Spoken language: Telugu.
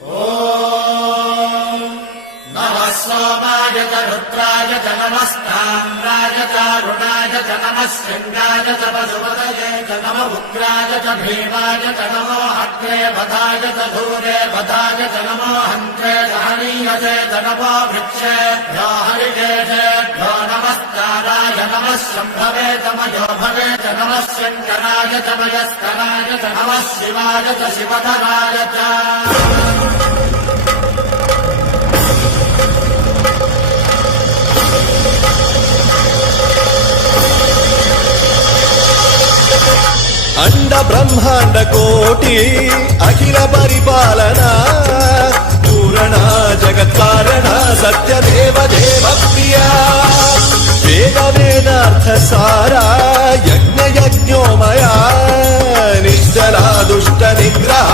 ఓం నమః సోమాయ చ రుద్రాయ చ నమస్తామ్రాయ చ అరుణాయ చ నమః శృంగాయ చ పశుపతయే చ నమః ఉగ్రాయ చ భీమాయ చ నమో అగ్రే బధాయ చ ధూరే బధాయ చ నమో హంత్రే దహనీయతే చ నమో వృక్షేభ్యో హరికేశేభ్యో నమస్కారాయ నమః శంభవే చ మయోభవే చ నమః శంకరాయ చ మయస్కరాయ చ నమః శివాయ చ శివధరాయ చ అండ బ్రహ్మాండ కోటి అఖిల పరిపాలన పూరణ జగత్కారణ సత్యదేవ దేవ ప్రియ వేద వేదార్థ సారా యజ్ఞ యజ్ఞోమయ నిశ్చల దుష్ట నిగ్రహ